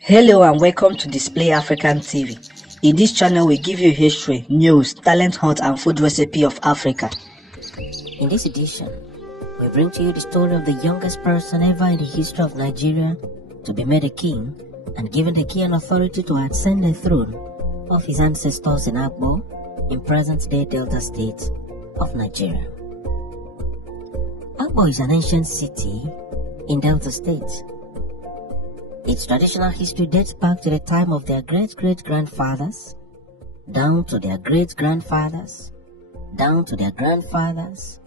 Hello and welcome to Display African TV. In this channel, we give you history, news, talent hunt, and food recipe of Africa. In this edition, we bring to you the story of the youngest person ever in the history of Nigeria to be made a king and given the key and authority to ascend the throne of his ancestors in Akbo in present-day Delta State of Nigeria. Akbo is an ancient city in Delta State. Its traditional history dates back to the time of their great-great-grandfathers, down to their great-grandfathers, down to their grandfathers,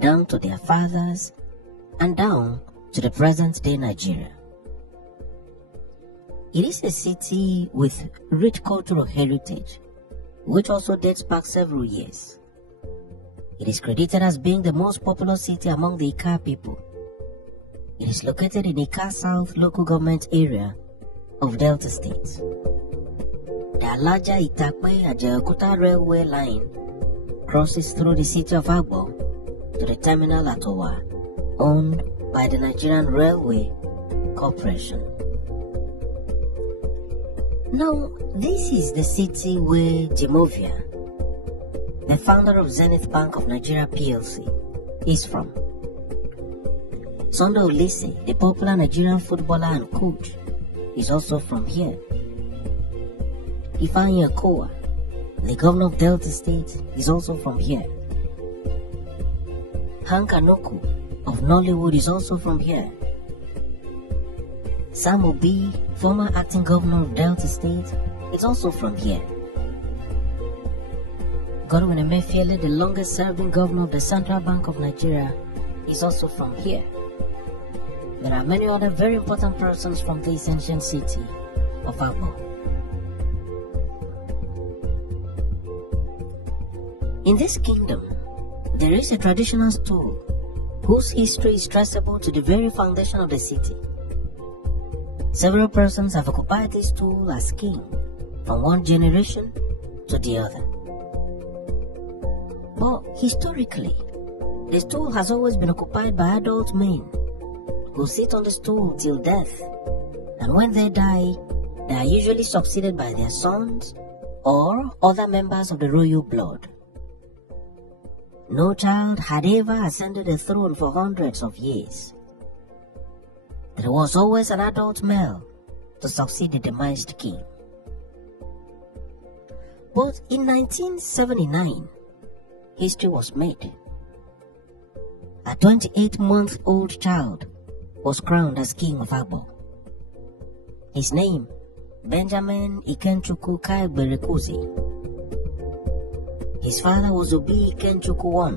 down to their fathers, and down to the present-day Nigeria. It is a city with rich cultural heritage, which also dates back several years. It is credited as being the most populous city among the Ika people. It is located in Ika South local government area of Delta State. The Alaja Itakpe-Ajaokuta railway line crosses through the city of Akbo to the terminal at Owa, owned by the Nigerian Railway Corporation. Now, this is the city where Jimovia, the founder of Zenith Bank of Nigeria PLC, is from. Sunday Olise, the popular Nigerian footballer and coach, is also from here. Ifeanyi Okowa, the governor of Delta State, is also from here. Hank Anoku of Nollywood is also from here. Sam Obi, former acting governor of Delta State, is also from here. Godwin Emefiele, the longest serving governor of the Central Bank of Nigeria, is also from here. There are many other very important persons from this ancient city of Akbo. In this kingdom, there is a traditional stool whose history is traceable to the very foundation of the city. Several persons have occupied this stool as king from one generation to the other. But historically, the stool has always been occupied by adult men who sit on the stool till death, and when they die, they are usually succeeded by their sons or other members of the royal blood. No child had ever ascended the throne for hundreds of years. There was always an adult male to succeed the demised king. But in 1979, history was made. A 28-month-old child was crowned as king of Akbo. His name, Benjamin Ikenchukwu Kaigberekuzi. His father was Obi Ikenchukwu I.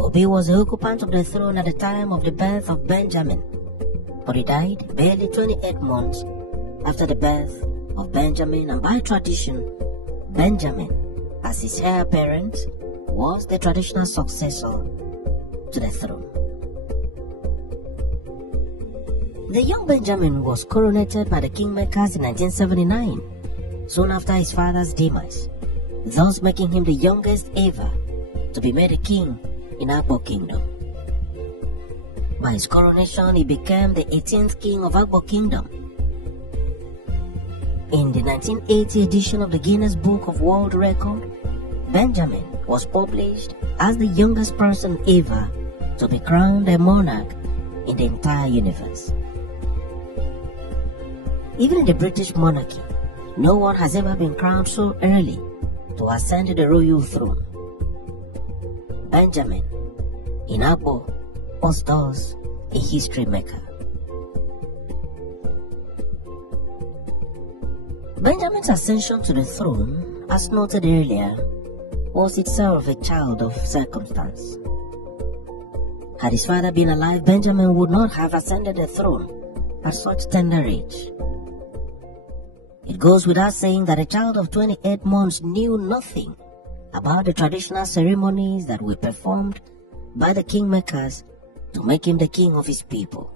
Obi was the occupant of the throne at the time of the birth of Benjamin, but he died barely 28 months after the birth of Benjamin, and by tradition, Benjamin, as his heir apparent, was the traditional successor to the throne. The young Benjamin was coronated by the kingmakers in 1979, soon after his father's demise, thus making him the youngest ever to be made a king in Akbo Kingdom. By his coronation, he became the 18th king of Akbo Kingdom. In the 1980 edition of the Guinness Book of World Record, Benjamin was published as the youngest person ever to be crowned a monarch in the entire universe. Even in the British monarchy, no one has ever been crowned so early to ascend the royal throne. Benjamin in Akbo was thus a history maker. Benjamin's ascension to the throne, as noted earlier, was itself a child of circumstance. Had his father been alive, Benjamin would not have ascended the throne at such tender age. It goes without saying that a child of 28 months knew nothing about the traditional ceremonies that were performed by the kingmakers to make him the king of his people.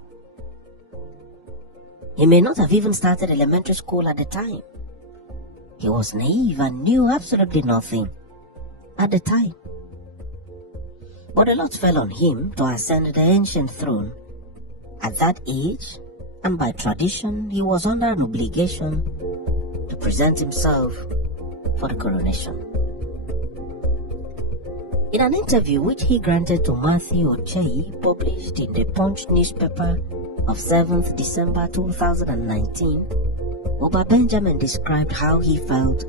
He may not have even started elementary school at the time. He was naive and knew absolutely nothing at the time. But a lot fell on him to ascend the ancient throne at that age and by tradition he was under an obligation to present himself for the coronation. In an interview which he granted to Matthew Ochei, published in the Punch newspaper of 7th December 2019, Oba Benjamin described how he felt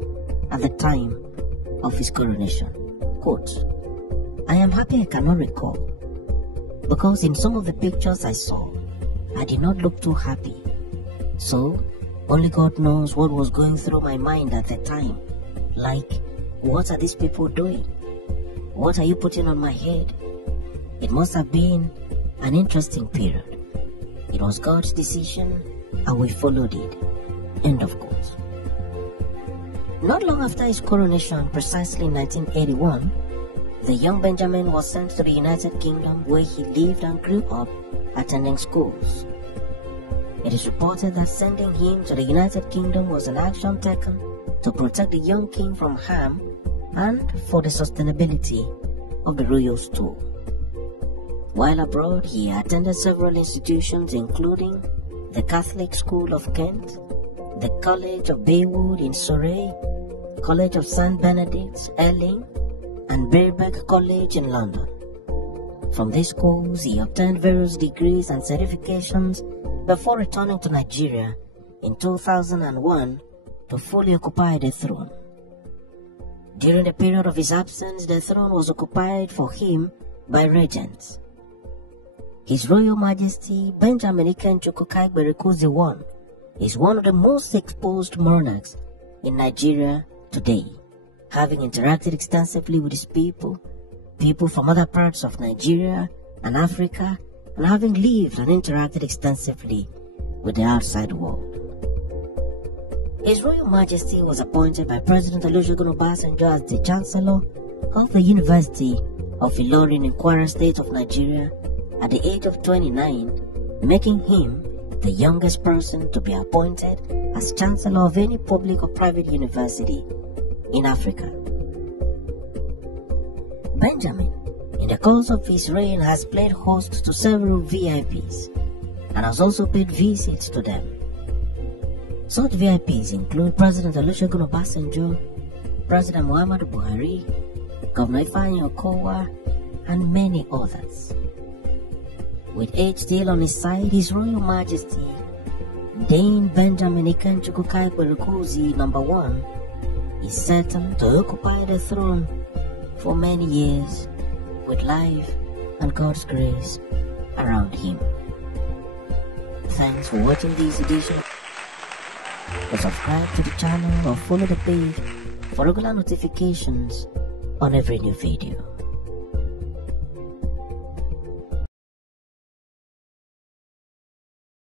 at the time of his coronation. Quote, "I am happy I cannot recall, because in some of the pictures I saw, I did not look too happy. So, only God knows what was going through my mind at the time. Like, what are these people doing? What are you putting on my head? It must have been an interesting period. It was God's decision and we followed it." End of quote. Not long after his coronation, precisely in 1981, the young Benjamin was sent to the United Kingdom, where he lived and grew up attending schools. It is reported that sending him to the United Kingdom was an action taken to protect the young king from harm and for the sustainability of the royal stool. While abroad, he attended several institutions including the Catholic School of Kent, the College of Baywood in Surrey, College of St. Benedict, Ealing, and Birkbeck College in London. From these schools, he obtained various degrees and certifications before returning to Nigeria in 2001 to fully occupy the throne. During the period of his absence, the throne was occupied for him by regents. His Royal Majesty Benjamin Ikechukwu Kaigbe Ikuzi I is one of the most exposed monarchs in Nigeria today, having interacted extensively with his people from other parts of Nigeria and Africa, and having lived and interacted extensively with the outside world. His Royal Majesty was appointed by President Olusegun Obasanjo as the Chancellor of the University of Ilorin in Kwara State of Nigeria at the age of 29, making him the youngest person to be appointed as Chancellor of any public or private university in Africa. Benjamin, in the course of his reign, has played host to several VIPs and has also paid visits to them. Such VIPs include President Olusegun Obasanjo, President Muhammadu Buhari, Governor Ifeanyi Okowa, and many others. With age still on his side, His Royal Majesty Dane Benjamin Ikechukwu Kaigbe Ikuzi I is certain to occupy the throne for many years with life and God's grace around him. Thanks for watching this edition. Subscribe to the channel or follow the page for regular notifications on every new video.